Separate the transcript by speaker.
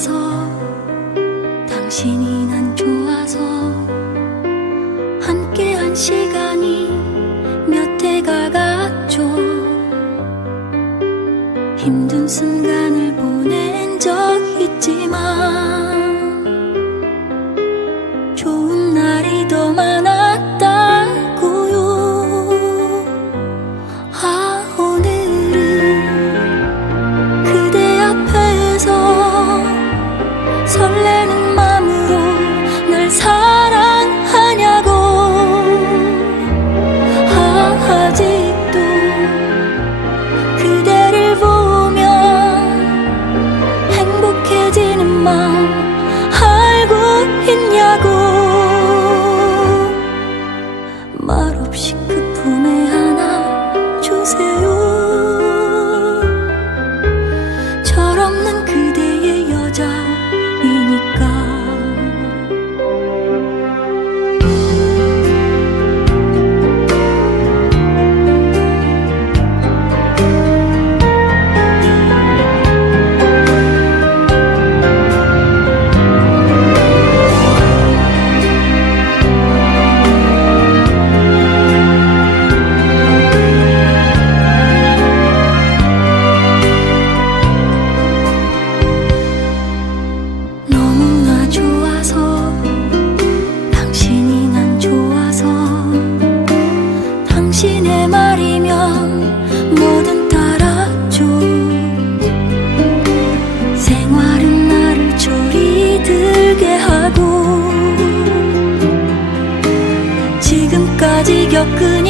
Speaker 1: 좋아서 당신이 난 좋아서 함께한 시간이 몇 해가 갔죠. 힘든 순간을 보낸 적 있지만 끝까지 겪으니